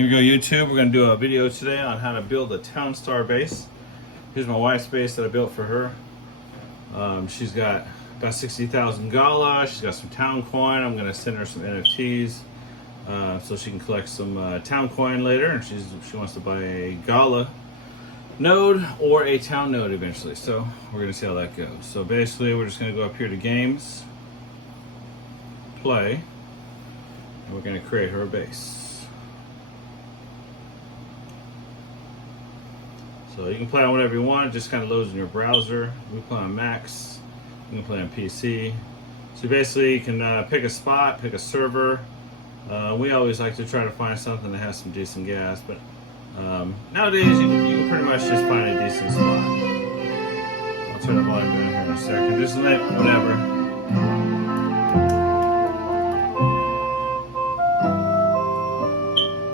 Here we go, YouTube. We're going to do a video today on how to build a townstar base. Here's my wife's base that I built for her. She's got about 60,000 gala. She's got some towncoin. I'm going to send her some NFTs so she can collect some towncoin later. And she wants to buy a gala node or a town node eventually. So we're going to see how that goes. So basically, we're just going to go up here to games, play, and we're going to create her base. So you can play on whatever you want, it just kind of loads in your browser. We play on Macs, you can play on PC. So basically you can pick a spot, pick a server. We always like to try to find something that has some decent gas, but nowadays you can pretty much just find a decent spot. I'll turn the volume down here in a second, just let whatever.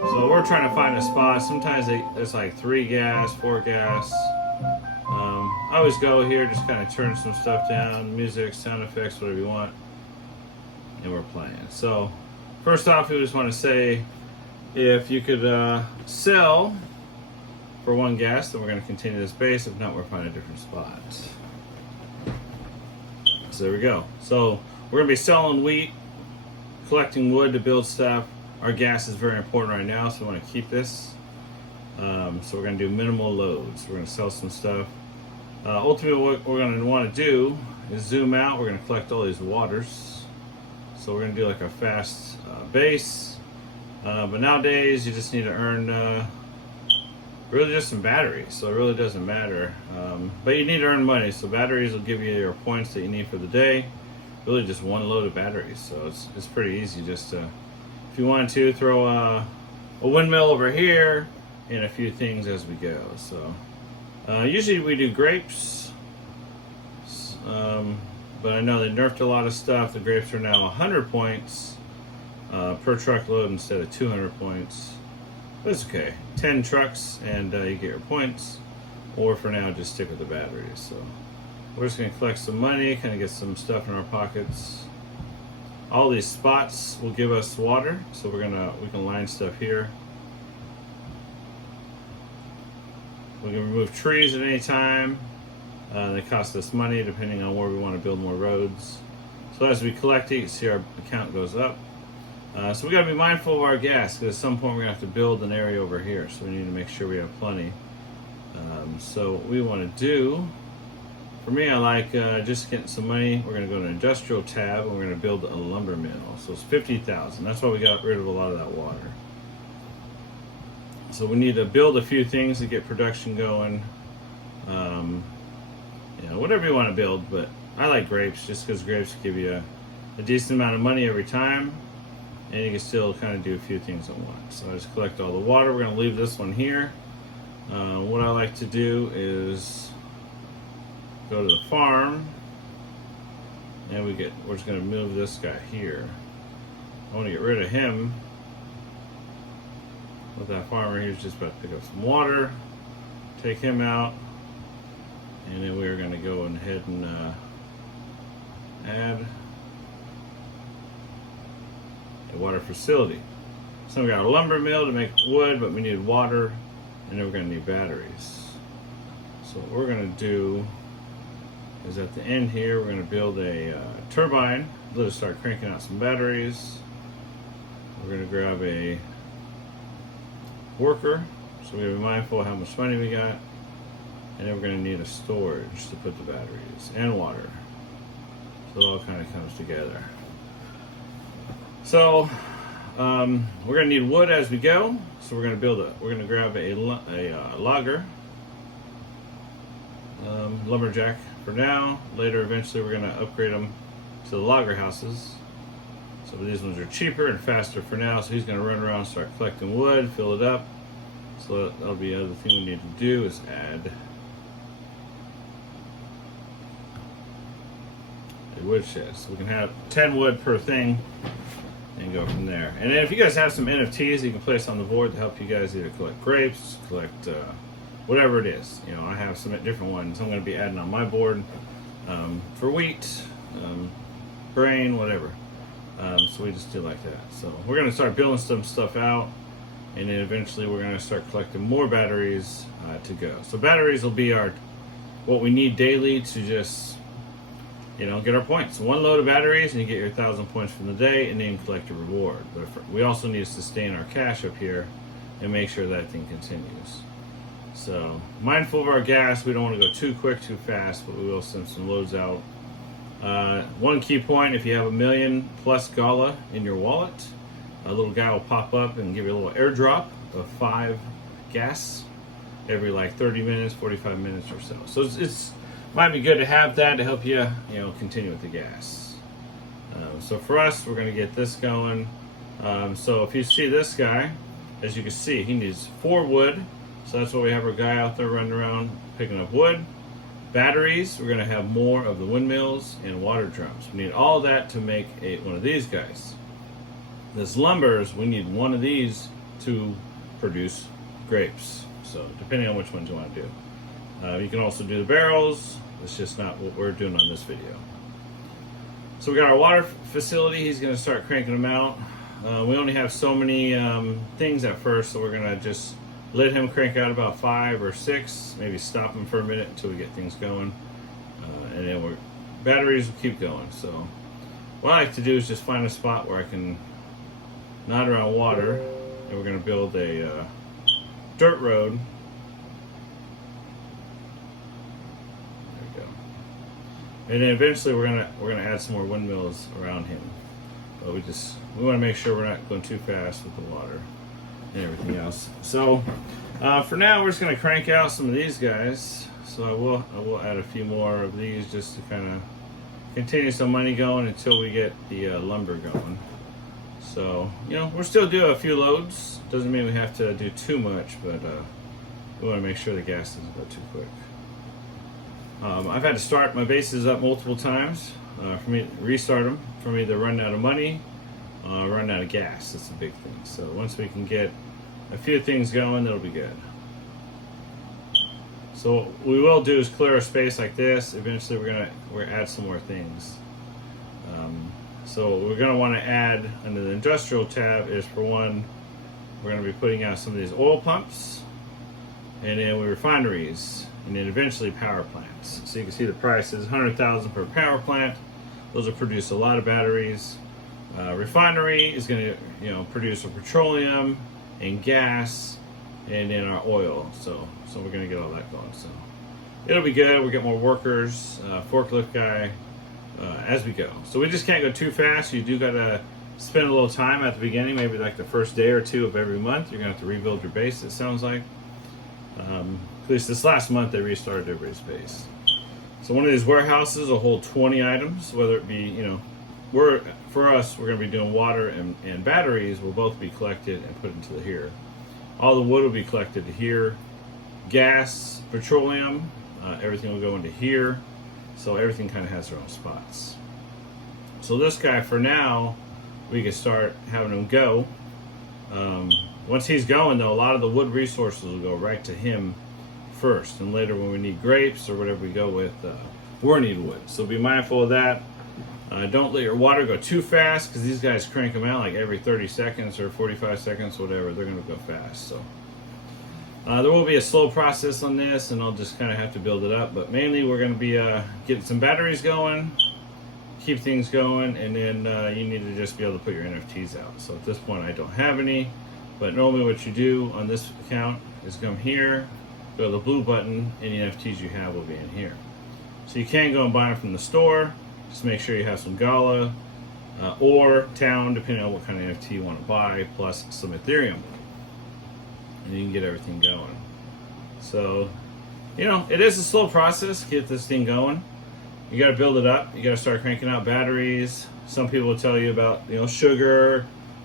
So we're trying to find a spot. Sometimes there's like 3 gas, 4 gas. I always go here, just kind of turn some stuff down, music, sound effects, whatever you want, and we're playing. So first off, we just want to say, if you could sell for 1 gas, then we're going to continue this base. If not, we'll find a different spot. So there we go. So we're going to be selling wheat, collecting wood to build stuff. Our gas is very important right now, so we want to keep this. So we're going to do minimal loads. We're going to sell some stuff. Ultimately, what we're going to want to do is zoom out. We're going to collect all these waters. So we're going to do like a fast base. But nowadays, you just need to earn really just some batteries. So it really doesn't matter. But you need to earn money. So batteries will give you your points that you need for the day. Really just 1 load of batteries. So it's pretty easy just to... If you want to, throw a windmill over here and a few things as we go. So usually we do grapes, but I know they nerfed a lot of stuff. The grapes are now 100 points per truckload instead of 200 points. But it's okay. 10 trucks and you get your points. Or for now, just stick with the batteries. So we're just going to collect some money, kind of get some stuff in our pockets. All these spots will give us water, so we can line stuff here. We can remove trees at any time. They cost us money depending on where we want to build more roads. So as we collect it, you can see our account goes up. So we got to be mindful of our gas, because at some point we're going to have to build an area over here. So we need to make sure we have plenty. So what we want to do, for me, I like just getting some money. We're going to go to Industrial tab, and we're going to build a lumber mill. So it's 50,000. That's why we got rid of a lot of that water. So we need to build a few things to get production going. Whatever you want to build, but I like grapes just because grapes give you a decent amount of money every time, and you can still kind of do a few things at once. So I just collect all the water. We're going to leave this one here. What I like to do is go to the farm, and we're just going to move this guy here. I want to get rid of him. With that farmer, he's just about to pick up some water. Take him out, and then we're going to go ahead and add a water facility. So we got a lumber mill to make wood, but we need water, and then we're going to need batteries. So what we're going to do is at the end here, we're going to build a turbine. Let us start cranking out some batteries. We're going to grab a worker, so we have to be mindful of how much money we got, and then we're going to need a storage to put the batteries and water. So it all kind of comes together. So we're going to need wood as we go. So we're going to grab a logger, lumberjack for now. Later, eventually, we're going to upgrade them to the logger houses. So these ones are cheaper and faster for now. So he's going to run around and start collecting wood, fill it up. So that'll be the other thing we need to do is add a wood shed. So we can have 10 wood per thing and go from there. And then if you guys have some NFTs you can place on the board to help you guys either collect grapes, collect whatever it is. I have some different ones I'm going to be adding on my board for wheat, grain, whatever. So we just do like that. So we're going to start building some stuff out. and then eventually we're going to start collecting more batteries to go. So batteries will be what we need daily to just get our points. So one load of batteries and you get your 1,000 points from the day, and then you collect a reward. But we also need to sustain our cash up here and make sure that thing continues. So mindful of our gas, we don't want to go too quick, too fast, but we will send some loads out. One key point: if you have 1 million plus Gala in your wallet, a little guy will pop up and give you a little airdrop of 5 gas every like 30 minutes, 45 minutes or so. So it's might be good to have that to help you, continue with the gas. So for us, we're going to get this going. So if you see this guy, as you can see, he needs 4 wood. So that's why we have our guy out there running around picking up wood. Batteries, we're going to have more of the windmills and water drums. We need all that to make one of these guys. This lumbers, we need one of these to produce grapes. So depending on which ones you want to do. You can also do the barrels. It's just not what we're doing on this video. So we got our water facility. He's going to start cranking them out. We only have so many things at first, so we're going to just let him crank out about 5 or 6, maybe stop him for a minute until we get things going. And then batteries will keep going. So what I like to do is just find a spot where I can nod around water, and we're going to build a dirt road. And then eventually we're gonna add some more windmills around him. But we want to make sure we're not going too fast with the water and everything else. So for now, we're just gonna crank out some of these guys. So I will add a few more of these just to kind of continue some money going until we get the lumber going. So we'll still do a few loads. Doesn't mean we have to do too much, but we want to make sure the gas doesn't go too quick. I've had to start my bases up multiple times for me to restart them, from either running out of money or running out of gas. That's the big thing. So once we can get a few things going, that'll be good. So what we will do is clear a space like this. Eventually we're gonna add some more things. So we're gonna want to add under the industrial tab is, for one, we're gonna be putting out some of these oil pumps, and then refineries, and then eventually power plants. So you can see the prices: 100,000 per power plant. Those will produce a lot of batteries. Refinery is going to produce a petroleum and gas, and then our oil. So we're going to get all that going. So it'll be good. We'll get more workers, forklift guy, as we go. So we just can't go too fast. You do got to spend a little time at the beginning, maybe like the first day or 2 of every month. You're going to have to rebuild your base, it sounds like. At least this last month they restarted everybody's base. So one of these warehouses will hold 20 items, whether it be, for us, we're going to be doing water and batteries will both be collected and put into here. All the wood will be collected to here. Gas, petroleum, everything will go into here. So everything kind of has their own spots. So this guy, for now, we can start having him go. Once he's going, though, a lot of the wood resources will go right to him first, and later when we need grapes or whatever we go with, we'll need wood. So be mindful of that. Don't let your water go too fast, because these guys crank them out like every 30 seconds or 45 seconds, whatever. They're going to go fast. So there will be a slow process on this, and I'll just kind of have to build it up. But mainly we're going to be getting some batteries going, keep things going, and then you need to just be able to put your NFTs out. So at this point I don't have any, but normally what you do on this account is come here, go to the blue button, and the NFTs you have will be in here. So you can go and buy them from the store. Just make sure you have some Gala or Town, depending on what kind of NFT you want to buy, plus some Ethereum. And you can get everything going. So, it is a slow process to get this thing going. You got to build it up. You got to start cranking out batteries. Some people will tell you about, sugar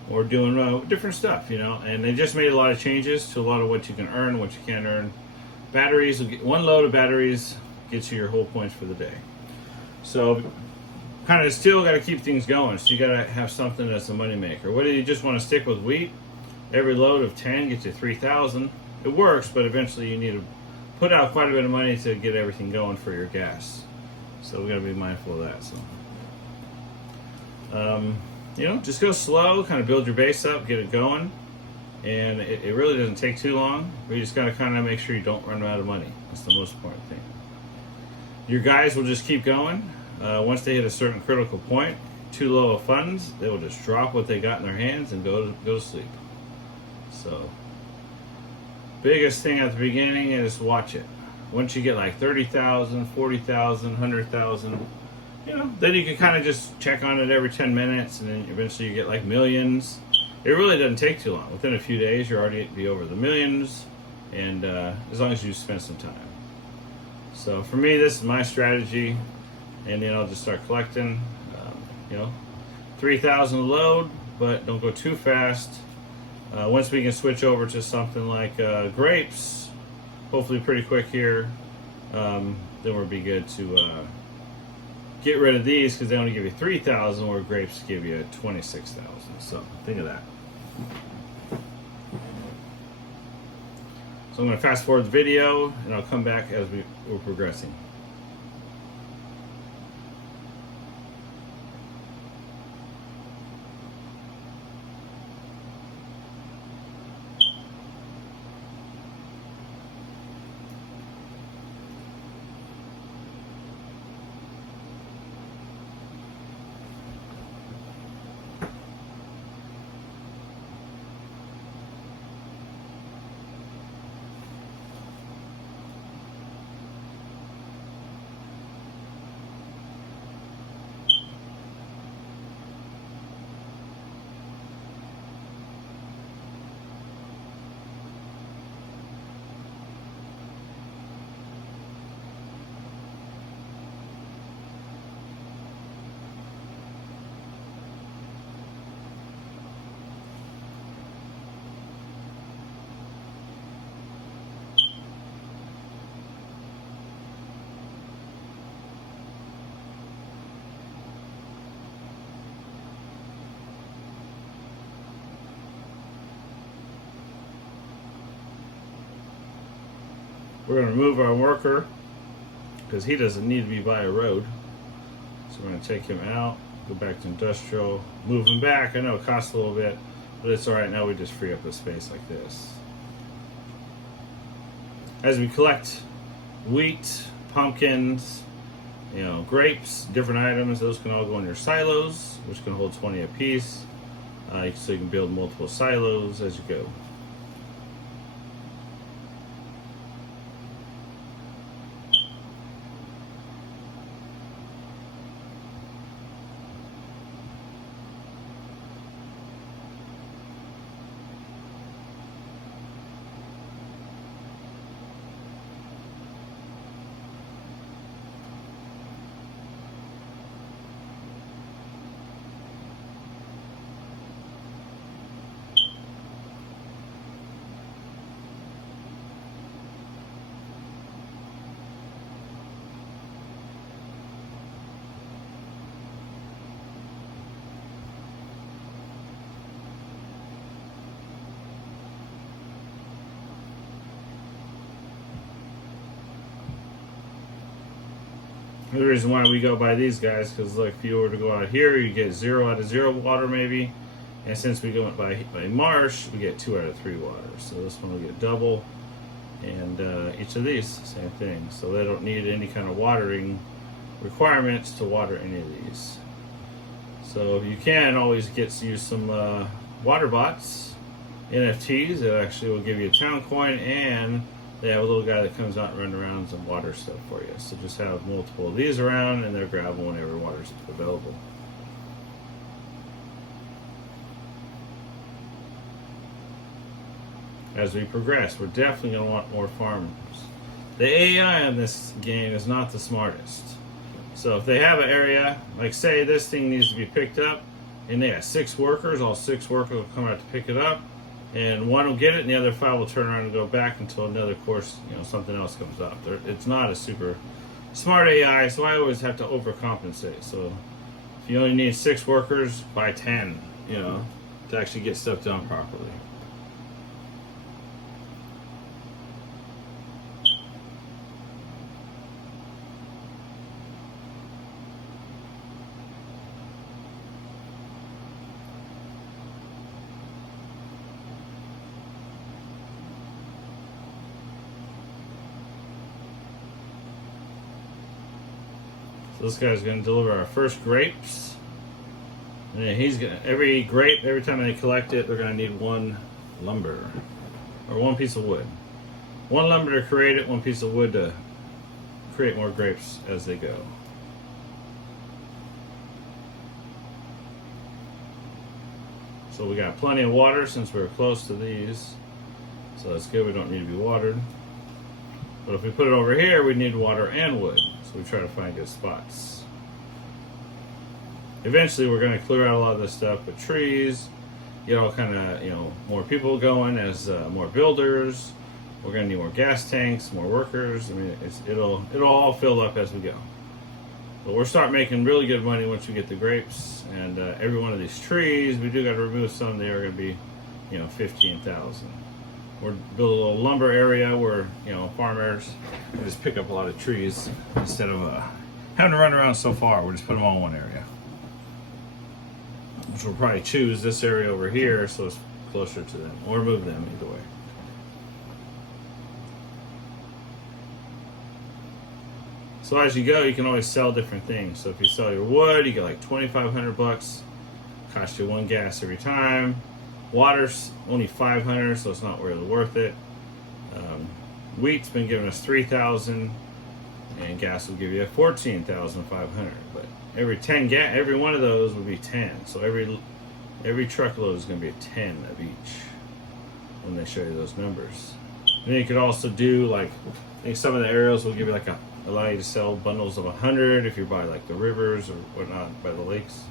or doing different stuff, And they just made a lot of changes to a lot of what you can earn, what you can't earn. Batteries, one load of batteries gets you your whole points for the day. So kind of still got to keep things going. So you got to have something that's a moneymaker. Whether you just want to stick with wheat, every load of 10 gets you 3,000. It works, but eventually you need to put out quite a bit of money to get everything going for your gas. So we got to be mindful of that. So, just go slow, kind of build your base up, get it going. and it really doesn't take too long. But you just got to kind of make sure you don't run out of money. That's the most important thing. Your guys will just keep going. Once they hit a certain critical point, too low of funds, they will just drop what they got in their hands and go to sleep. So, biggest thing at the beginning is watch it. Once you get like 30,000, 40,000, 100,000, then you can kind of just check on it every 10 minutes, and then eventually you get like millions. It really doesn't take too long. Within a few days, you're already be over the millions, and as long as you spend some time. So for me, this is my strategy, and then I'll just start collecting. 3,000 load, but don't go too fast. Once we can switch over to something like grapes, hopefully pretty quick here, then we'll be good to get rid of these, because they only give you 3,000, where grapes give you 26,000. So think of that. So I'm going to fast forward the video, and I'll come back as we're progressing. We're going to remove our worker because he doesn't need to be by a road. So we're going to take him out, go back to industrial, move him back. I know it costs a little bit, but it's all right. Now we just free up the space like this. As we collect wheat, pumpkins, grapes, different items, those can all go in your silos, which can hold 20 apiece. So you can build multiple silos as you go. The reason why we go by these guys, because look, if you were to go out here, you get 0 out of 0 water maybe, and since we go by marsh, we get 2 out of 3 water. So this one will get double, and each of these, same thing. So they don't need any kind of watering requirements to water any of these. So you can always use some water bots, NFTs, that actually will give you a town coin, and they have a little guy that comes out and runs around and water stuff for you. So just have multiple of these around, and they're grabbing whenever water's available. As we progress, we're definitely going to want more farmers. The AI in this game is not the smartest. So if they have an area, like say this thing needs to be picked up, and they have 6 workers, all 6 workers will come out to pick it up, and one will get it, and the other 5 will turn around and go back until another course, something else comes up. It's not a super smart AI, so I always have to overcompensate. So if you only need 6 workers, buy 10, to actually get stuff done properly. So this guy's going to deliver our first grapes. And then he's going to, every grape, every time they collect it, they're going to need one lumber. Or one piece of wood. One lumber to create it, one piece of wood to create more grapes as they go. So we got plenty of water since we're close to these. So that's good, we don't need to be watered. But if we put it over here, we need water and wood. So we try to find good spots. Eventually we're going to clear out a lot of this stuff with trees, get all kind of, more people going as more builders. We're going to need more gas tanks, more workers. I mean, it'll all fill up as we go. But we'll start making really good money once we get the grapes. And every one of these trees, we do got to remove some. They are going to be, 15,000. We're build a little lumber area where, farmers can just pick up a lot of trees instead of having to run around so far. We'll just put them all in one area. Which we'll probably choose this area over here so it's closer to them. Or move them either way. So as you go, you can always sell different things. So if you sell your wood, you get like $2,500. Cost you one gas every time. Water's only $500, so it's not really worth it. Wheat's been giving us $3,000, and gas will give you $14,500. But every one of those would be 10. So every truckload is going to be a 10 of each when they show you those numbers. And then you could also do like, I think some of the areas will give you like allow you to sell bundles of 100 if you buy like the rivers or whatnot by the lakes.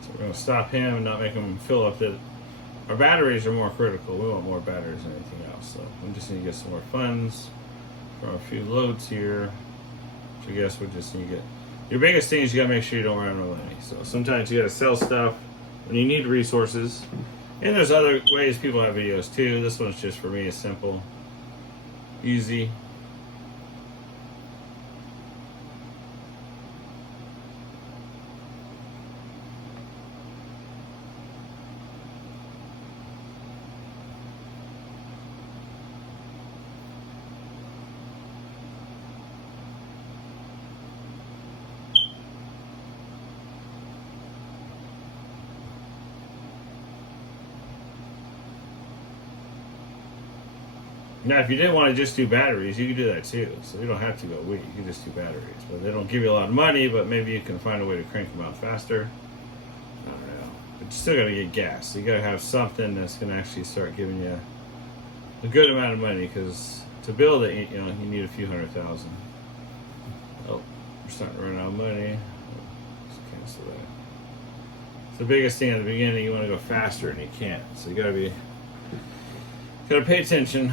So we're going to stop him and not make him fill up the. Our batteries are more critical. We want more batteries than anything else. So we just need to get some more funds from a few loads here. So I guess we just need to get. Your biggest thing is you gotta make sure you don't run out of money. So sometimes you gotta sell stuff when you need resources. And there's other ways people have videos too. This one's just for me, it's simple, easy. Now, if you didn't want to just do batteries, you could do that too. So you don't have to go wheat. You can just do batteries. But they don't give you a lot of money, but maybe you can find a way to crank them out faster. I don't know. But you still got to get gas. So you got to have something that's going to actually start giving you a good amount of money. Because to build it, you need a few $100,000. Oh, we're starting to run out of money. Let's cancel that. It's the biggest thing at the beginning. You want to go faster, and you can't. So you got to pay attention.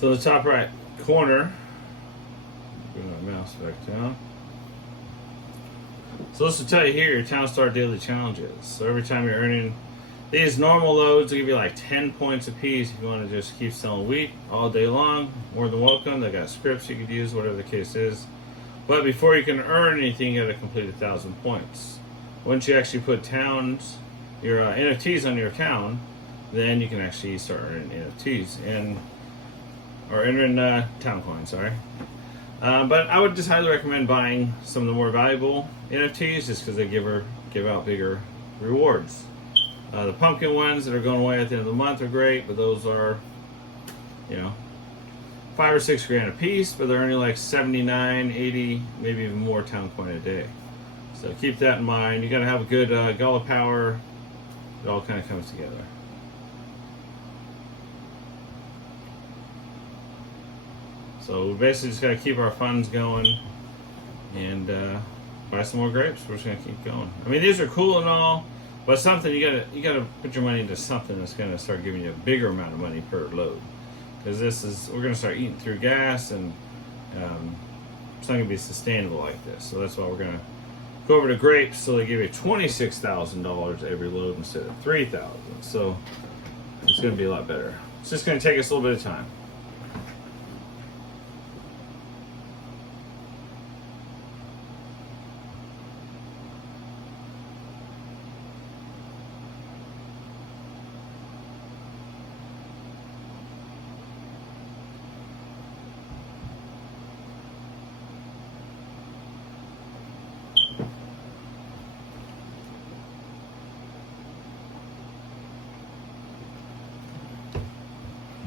So the top right corner, bring my mouse back down. So this will tell you here your townstar daily challenges. So every time you're earning these normal loads, will give you like 10 points a piece. If you want to just keep selling wheat all day long, more than welcome. They got scripts you could use, whatever the case is. But before you can earn anything, you got to complete 1,000 points. Once you actually put your NFTs on your town, then you can actually start earning NFTs or entering town coin. Sorry. But I would just highly recommend buying some of the more valuable NFTs just because they give out bigger rewards. The pumpkin ones that are going away at the end of the month are great, but those are, you know, 5 or 6 grand a piece, but they're earning like 79, 80, maybe even more town coin a day. So keep that in mind. You got to have a good gullah power. It all kind of comes together. So we basically just got to keep our funds going and buy some more grapes. We're just gonna keep going. I mean, these are cool and all, but something you gotta put your money into something that's gonna start giving you a bigger amount of money per load. Because we're gonna start eating through gas, and it's not gonna be sustainable like this. So that's why we're gonna go over to grapes. So they give you $26,000 every load instead of $3,000. So it's gonna be a lot better. It's just gonna take us a little bit of time.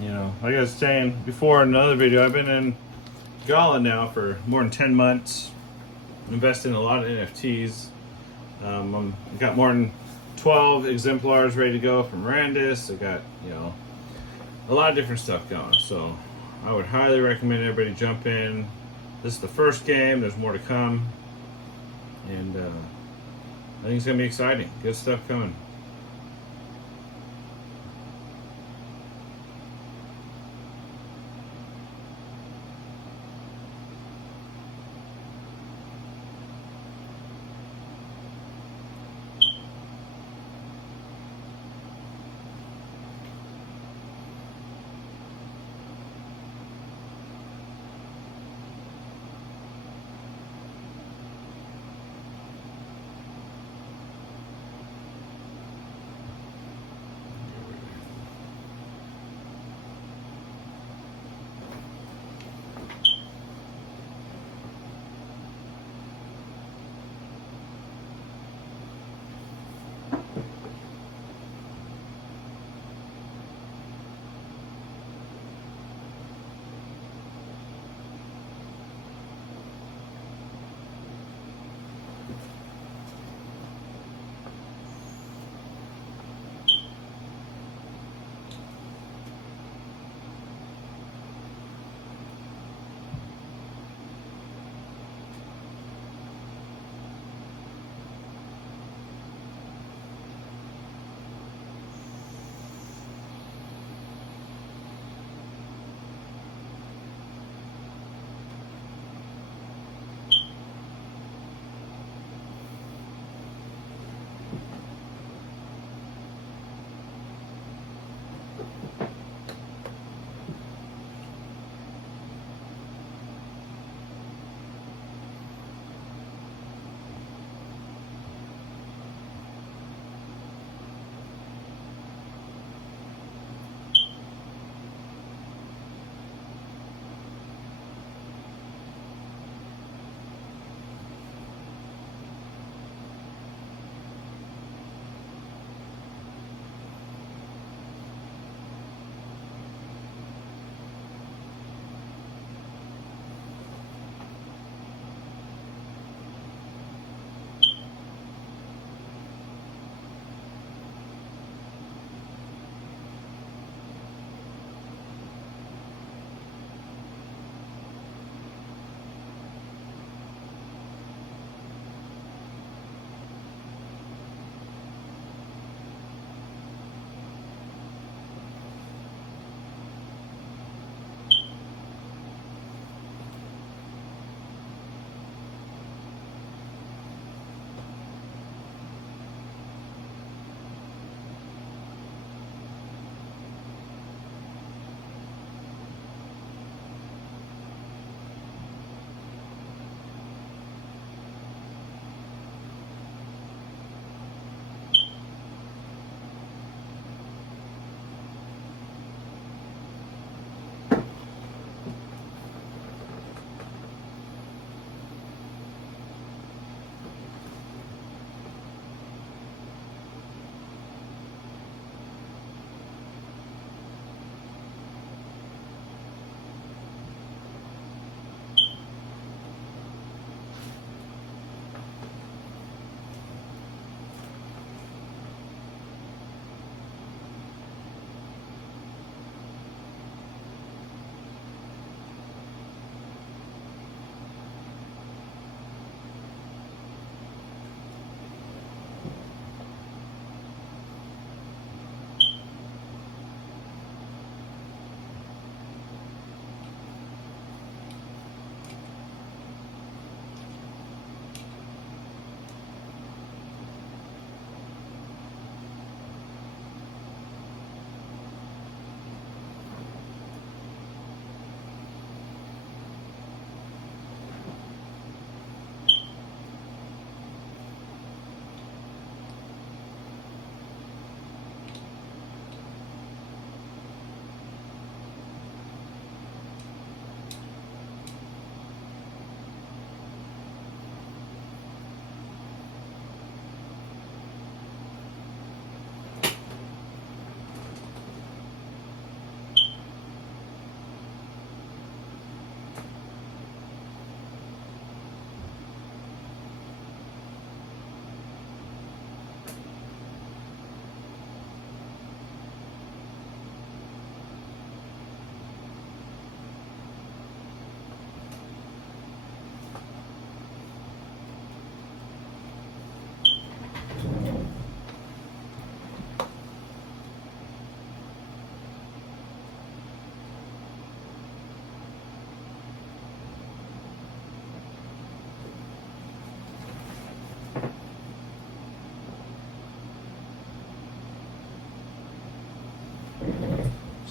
You know, like I was saying before in another video, I've been in Gala now for more than 10 months, investing in a lot of NFTs. I've got more than 12 exemplars ready to go from Randis. I got, you know, a lot of different stuff going. So I would highly recommend everybody jump in. This is the first game. There's more to come. And I think it's going to be exciting. Good stuff coming.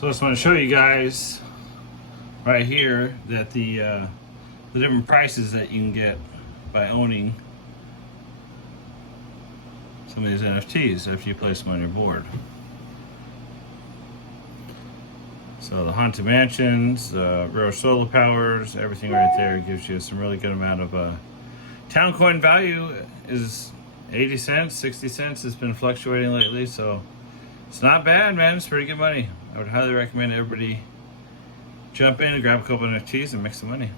So I just want to show you guys right here that the different prices that you can get by owning some of these NFTs after you place them on your board. So the Haunted Mansions, Rare Solar Powers, everything right there gives you some really good amount of towncoin value. Is 80 cents, 60 cents. It's been fluctuating lately, so it's not bad, man. It's pretty good money. I would highly recommend everybody jump in and grab a couple of NFTs and make some money.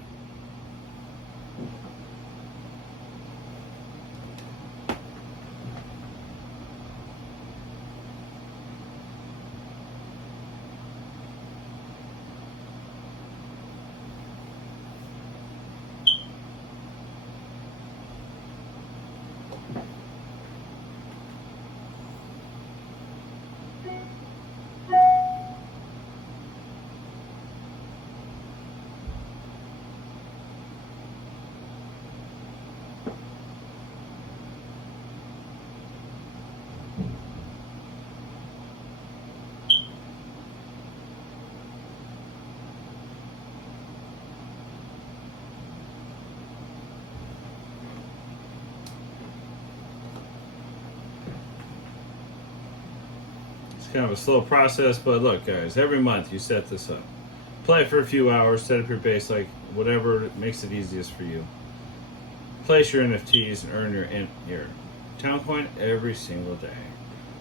Kind of a slow process, but look guys, every month you set this up, play for a few hours, set up your base, like whatever makes it easiest for you, place your NFTs and earn your towncoin every single day.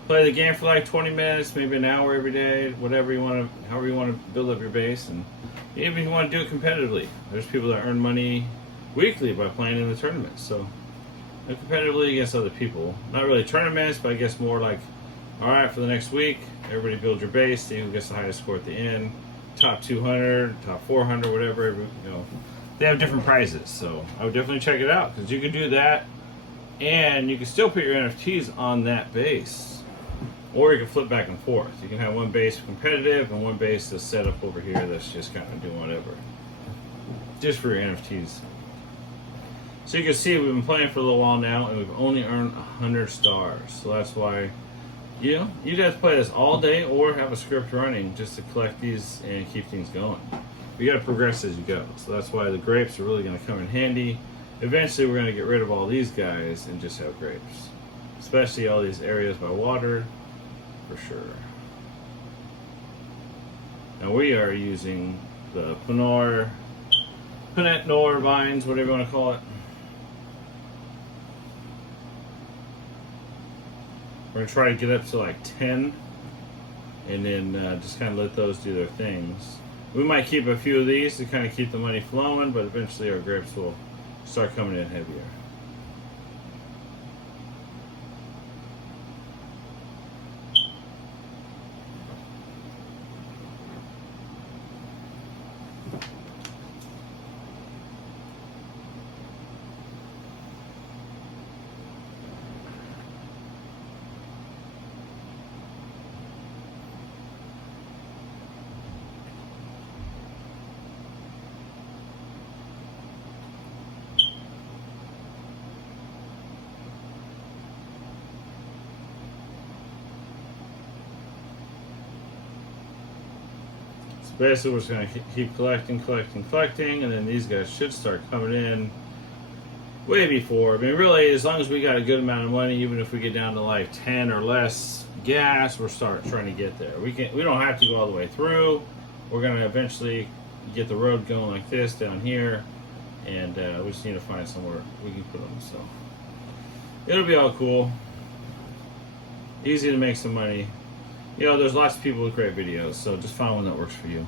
Play the game for like 20 minutes, maybe an hour every day, whatever you want to, however you want to build up your base. And even if you want to do it competitively, there's people that earn money weekly by playing in the tournaments, so competitively against other people, not really tournaments, but I guess more like, all right, for the next week, everybody build your base, see who gets the highest score at the end. Top 200, top 400, whatever, you know. They have different prizes, so I would definitely check it out, because you can do that, and you can still put your NFTs on that base. Or you can flip back and forth. You can have one base competitive, and one base that's set up over here that's just kind of doing whatever. Just for your NFTs. So you can see we've been playing for a little while now, and we've only earned 100 stars. So that's why, you know, you guys play this all day or have a script running just to collect these and keep things going. You got to progress as you go. So that's why the grapes are really going to come in handy. Eventually we're going to get rid of all these guys and just have grapes. Especially all these areas by water, for sure. Now we are using the Pinot Noir vines, whatever you want to call it. We're going to try to get up to like 10 and then just kind of let those do their things. We might keep a few of these to kind of keep the money flowing, but eventually our grapes will start coming in heavier. Basically, we're just going to keep collecting, and then these guys should start coming in way before. I mean, really, as long as we got a good amount of money, even if we get down to like 10 or less gas, we're trying to get there. We don't have to go all the way through. We're going to eventually get the road going like this down here, and we just need to find somewhere we can put them. So it'll be all cool, easy to make some money. You know, there's lots of people with great videos, so just find one that works for you.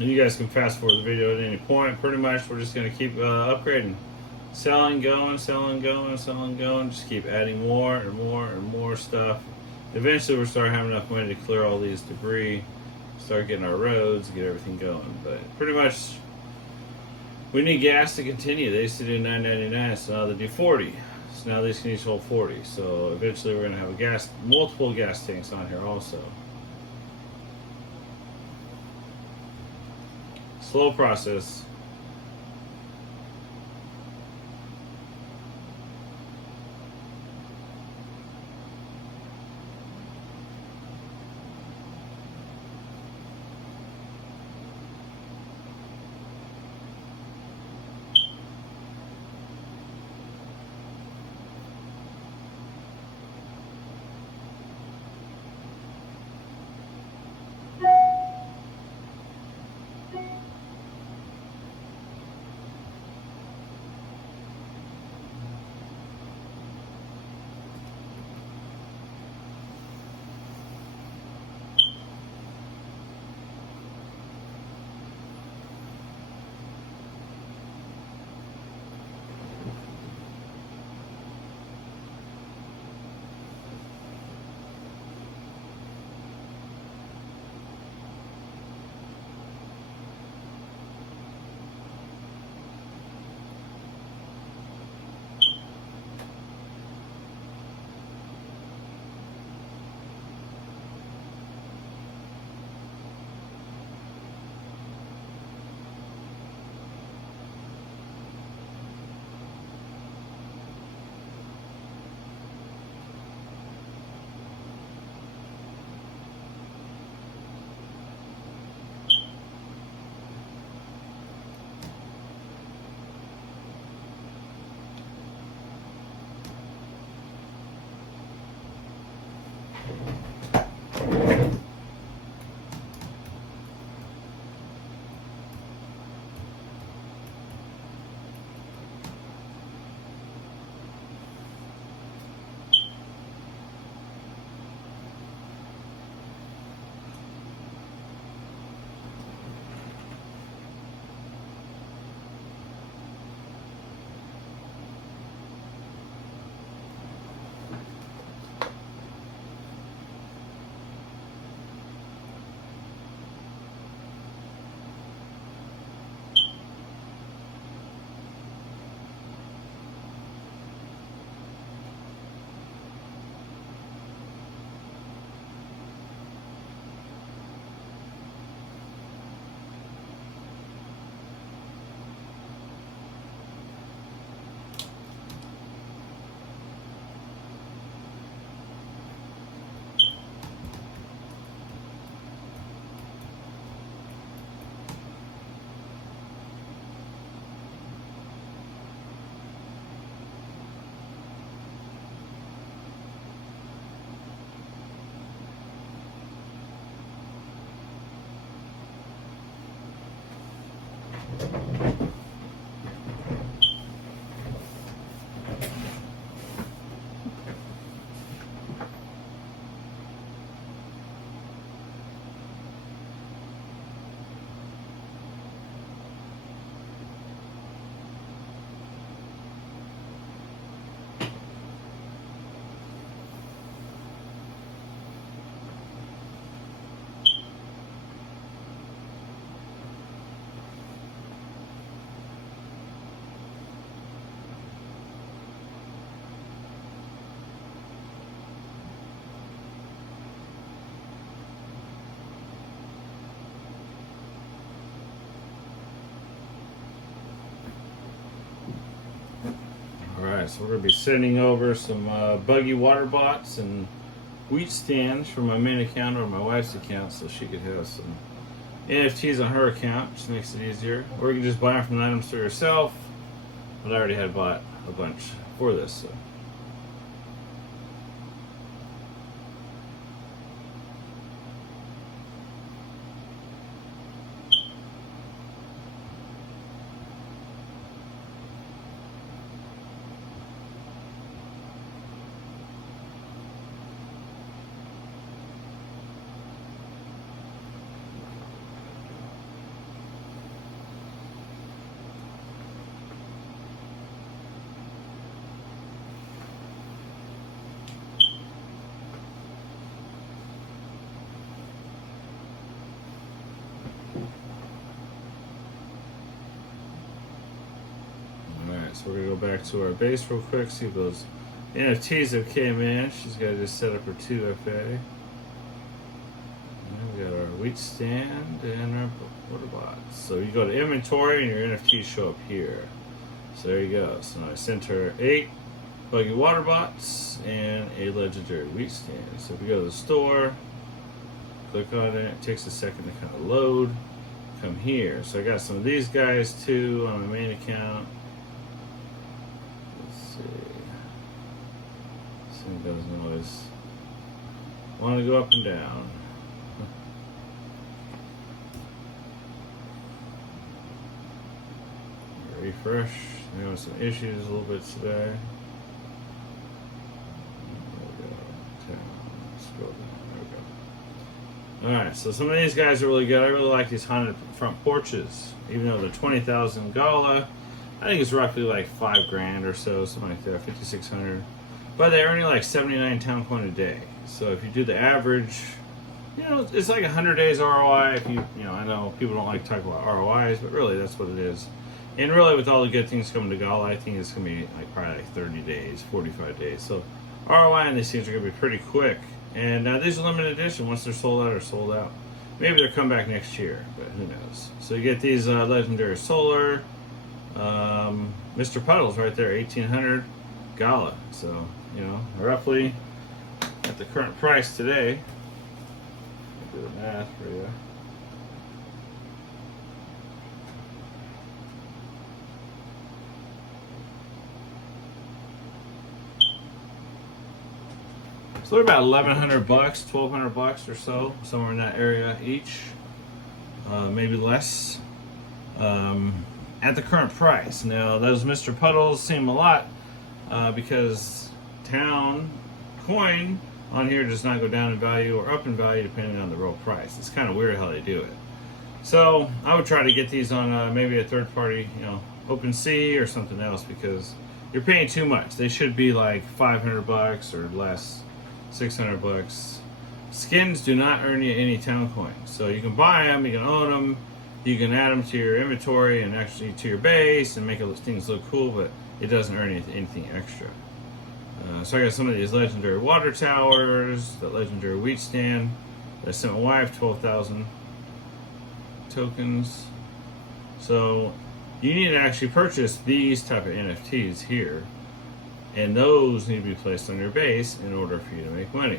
And you guys can fast forward the video at any point. Pretty much, we're just going to keep upgrading. Selling, going, selling, going, selling, going. Just keep adding more and more and more stuff. Eventually, we'll start having enough money to clear all these debris, start getting our roads, get everything going. But pretty much, we need gas to continue. They used to do $9.99, so now they do $40. So now these can each hold 40. So eventually, we're going to have multiple gas tanks on here also. Slow process. Alright, so we're going to be sending over some buggy water bots and wheat stands from my main account or my wife's account so she could have some NFTs on her account, which makes it easier. Or you can just buy them from the item store yourself. But I already had bought a bunch for this, so. we're gonna go back to our base real quick, see if those NFTs that came in. She's got to just set up her 2FA. And we got our wheat stand and our water bots. So you go to inventory and your NFTs show up here. So there you go. So now I sent her 8 buggy water bots and a legendary wheat stand. So if we go to the store, click on it, it takes a second to kind of load. Come here. So I got some of these guys too on my main account. Let's see. This thing doesn't always want to go up and down. Refresh. I'm having some issues a little bit today. There we go. Scroll down. There we go. Alright, so some of these guys are really good. I really like these haunted front porches. Even though they're 20,000 Gala, I think it's roughly like $5,000 or so, something like that, 5,600. But they earn you like 79 town coin a day. So if you do the average, you know, it's like 100 days ROI. If you know, I know people don't like to talk about ROIs, but really that's what it is. And really, with all the good things coming to Gala, I think it's going to be like probably like 30 days, 45 days. So ROI on these things are going to be pretty quick. And these are limited edition. Once they're sold out, are sold out. Maybe they'll come back next year, but who knows. So you get these legendary solar, Mr. Puddles right there, 1,800 Gala. So, you know, roughly at the current price today, I'll do the math for you. So they're about $1,100, $1,200 or so, somewhere in that area each, maybe less, at the current price. Now those Mr. Puddles seem a lot because town coin on here does not go down in value or up in value depending on the real price. It's kind of weird how they do it. So I would try to get these on maybe a third party, you know, OpenSea or something else, because you're paying too much. They should be like $500 or less. $600. Skins do not earn you any town coins, so you can buy them, you can own them, you can add them to your inventory and actually to your base and make things look cool, but it doesn't earn anything extra. So I got some of these legendary water towers, the legendary wheat stand. I sent my wife 12,000 tokens. So you need to actually purchase these type of NFTs here. And those need to be placed on your base in order for you to make money.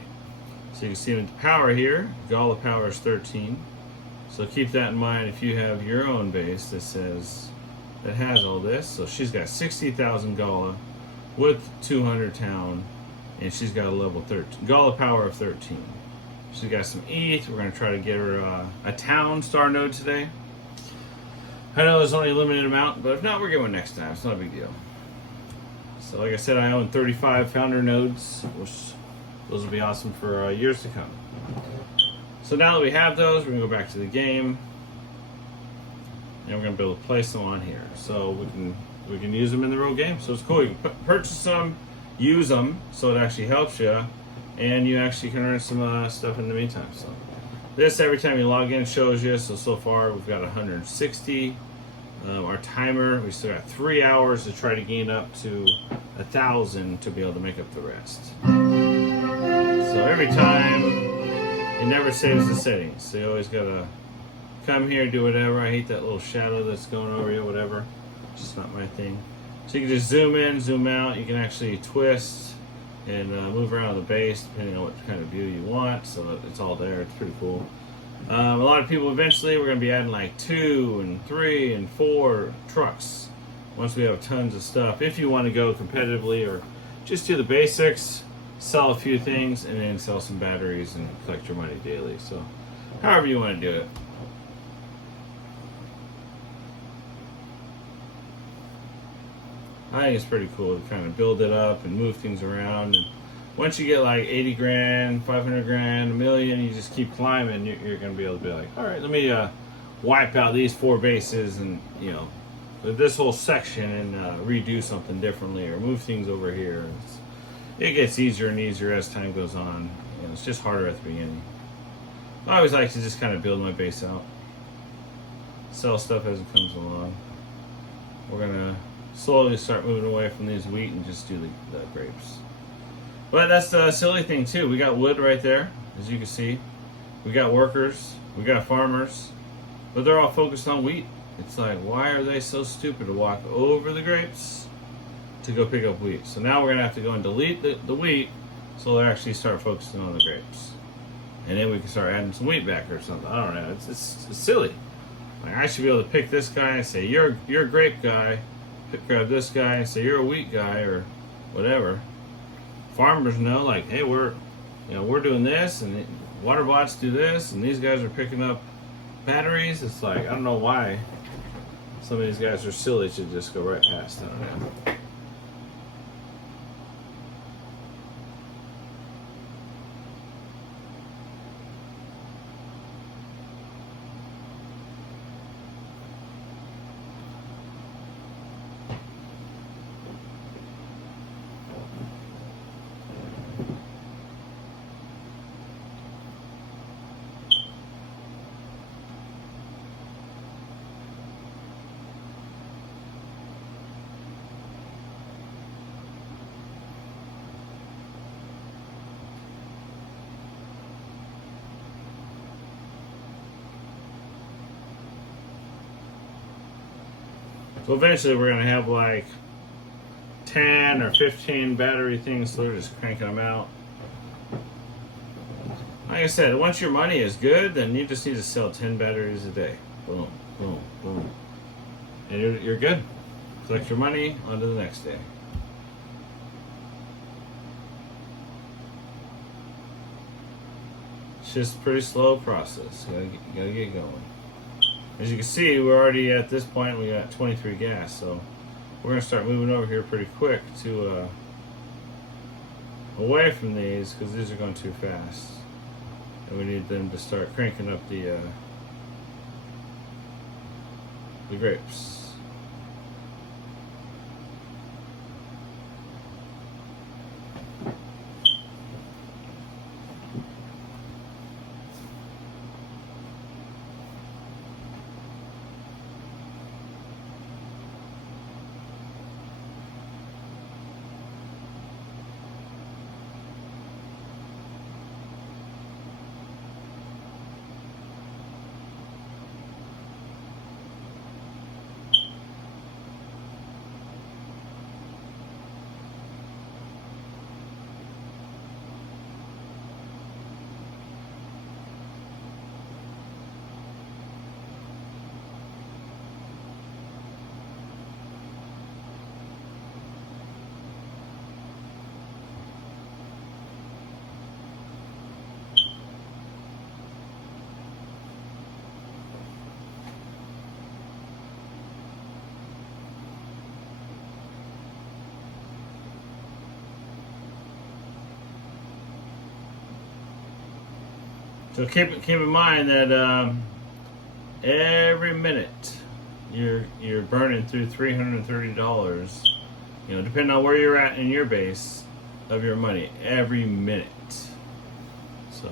So you can see with the power here, Gala power is 13. So keep that in mind if you have your own base that has all this. So she's got 60,000 Gala with 200 town, and she's got a level 13, Gala power of 13. She's got some ETH. We're going to try to get her a townstar node today. I know there's only a limited amount, but if not, we're getting one next time. It's not a big deal. So like I said, I own 35 founder nodes, which those will be awesome for years to come. So now that we have those, we're going to go back to the game, and we're going to be able to place them on here. So we can use them in the real game. So it's cool. You can purchase them, use them, so it actually helps you, and you actually can earn some stuff in the meantime. So this, every time you log in, shows you. So far we've got 160. Our timer, we still got 3 hours to try to gain up to 1,000 to be able to make up the rest. So every time, it never saves the settings. So you always gotta come here, do whatever. I hate that little shadow that's going over you, whatever. It's just not my thing. So you can just zoom in, zoom out. You can actually twist and move around the base depending on what kind of view you want. So it's all there. It's pretty cool. A lot of people eventually, we're going to be adding like 2 and 3 and 4 trucks once we have tons of stuff. If you want to go competitively or just do the basics, sell a few things, and then sell some batteries and collect your money daily. So however you want to do it. I think it's pretty cool to kind of build it up and move things around. And once you get like 80 grand, 500 grand, $1 million, you just keep climbing, you're going to be able to be like, all right, let me wipe out these 4 bases and, you know, this whole section and redo something differently or move things over here. It gets easier and easier as time goes on. You know, it's just harder at the beginning. I always like to just kind of build my base out. Sell stuff as it comes along. We're going to slowly start moving away from these wheat and just do the grapes. But that's the silly thing too. We got wood right there, as you can see. We got workers, we got farmers, but they're all focused on wheat. It's like, why are they so stupid to walk over the grapes to go pick up wheat? So now we're gonna have to go and delete the wheat so they actually start focusing on the grapes. And then we can start adding some wheat back or something. I don't know, it's silly. Like, I should be able to pick this guy and say, you're a grape guy, grab this guy and say, you're a wheat guy, or whatever. Farmers know, like, hey, we're doing this, and water bots do this, and these guys are picking up batteries. It's like, I don't know why some of these guys are silly, should just go right past. I don't know. So eventually we're going to have like 10 or 15 battery things, so we're just cranking them out. Like I said, once your money is good, then you just need to sell 10 batteries a day. Boom, boom, boom. And you're good. Collect your money, on to the next day. It's just a pretty slow process. You gotta get going. As you can see, we're already at this point, we got 23 gas, so we're gonna start moving over here pretty quick to away from these, because these are going too fast. And we need them to start cranking up the grapes. So keep in mind that every minute you're burning through $330. You know, depending on where you're at in your base of your money, every minute. So.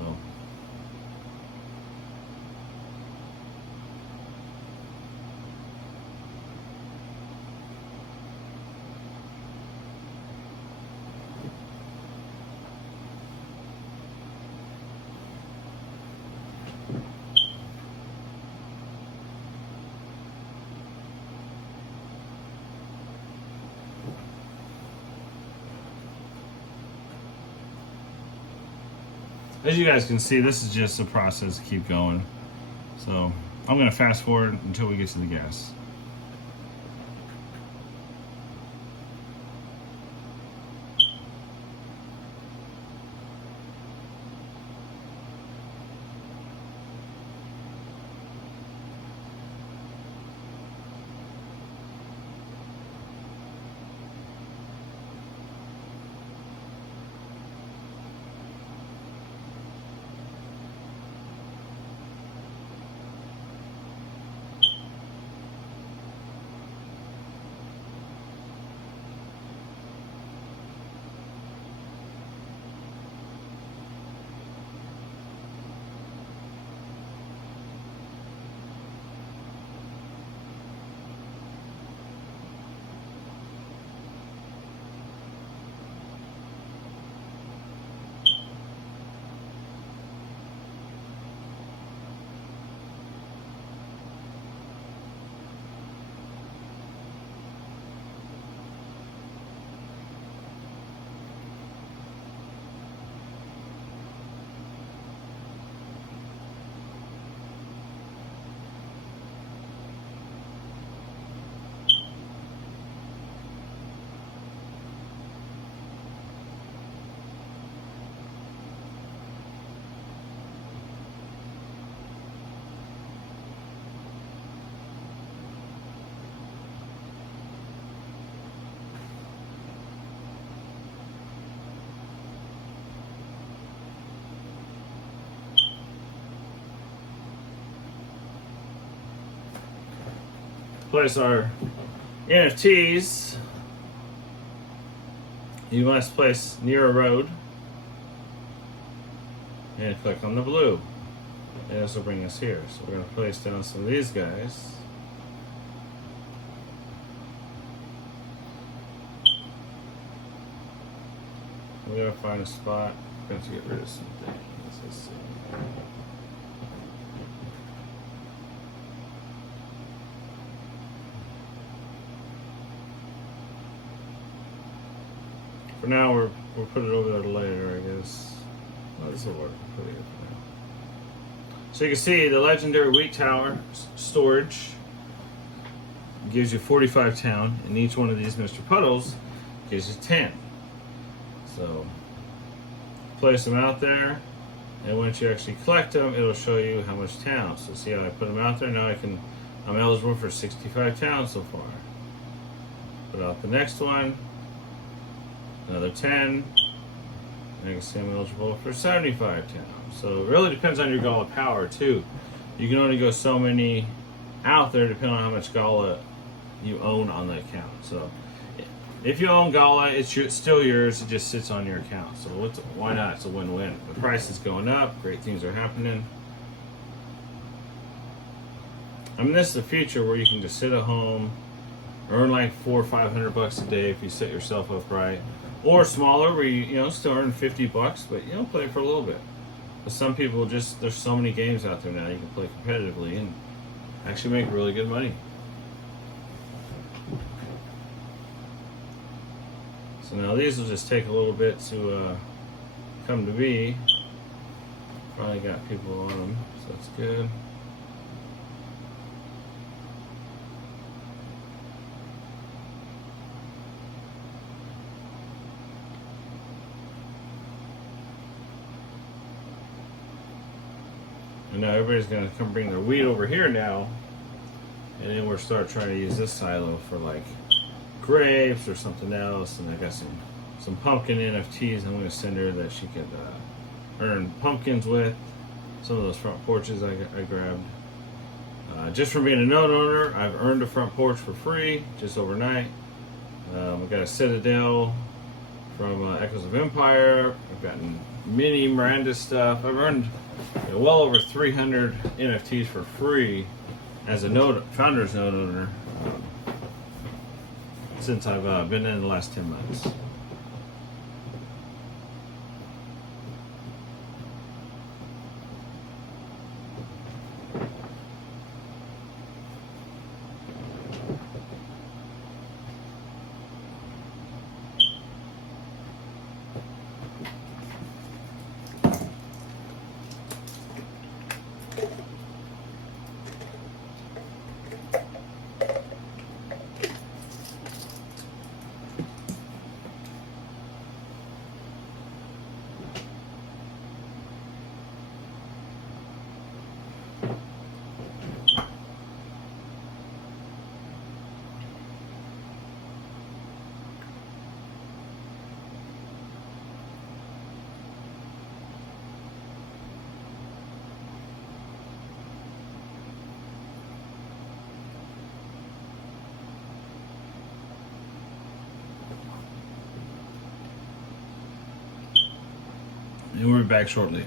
As you guys can see, this is just a process to keep going. So I'm going to fast forward until we get to the gas. place our NFTs, you must place near a road and click on the blue. And this will bring us here. So we're going to place down some of these guys. We gotta find a spot. We have to get rid of some things. Let's see. For now, we'll put it over there later, I guess. Oh, this will work. We'll put it here for now. So you can see the legendary wheat tower storage gives you 45 town, and each one of these Mr. Puddles gives you 10. So place them out there, and once you actually collect them, it'll show you how much town. So see how I put them out there? Now I'm eligible for 65 towns so far. Put out the next one, another 10, and you can see I'm eligible for 75 towns. So it really depends on your Gala power too. You can only go so many out there depending on how much Gala you own on the account. So if you own Gala, it's still yours. It just sits on your account. So why not? It's a win-win. The price is going up. Great things are happening. I mean, this is the future where you can just sit at home, earn like $400 or $500 a day if you set yourself up right, or smaller where you still earn $50, but play for a little bit. But some people there's so many games out there now you can play competitively and actually make really good money. So now these will just take a little bit to come to be. Finally got people on them, so that's good. And now everybody's going to come bring their wheat over here now, and then we'll start trying to use this silo for like grapes or something else. And I got some pumpkin NFTs I'm going to send her that she could earn pumpkins with. Some of those front porches I grabbed. Just from being a note owner, I've earned a front porch for free just overnight. I've got a Citadel from Echoes of Empire. I've gotten mini Miranda stuff. I've earned well over 300 NFTs for free as a founder's note owner since I've been in the last 10 months. And we'll be back shortly.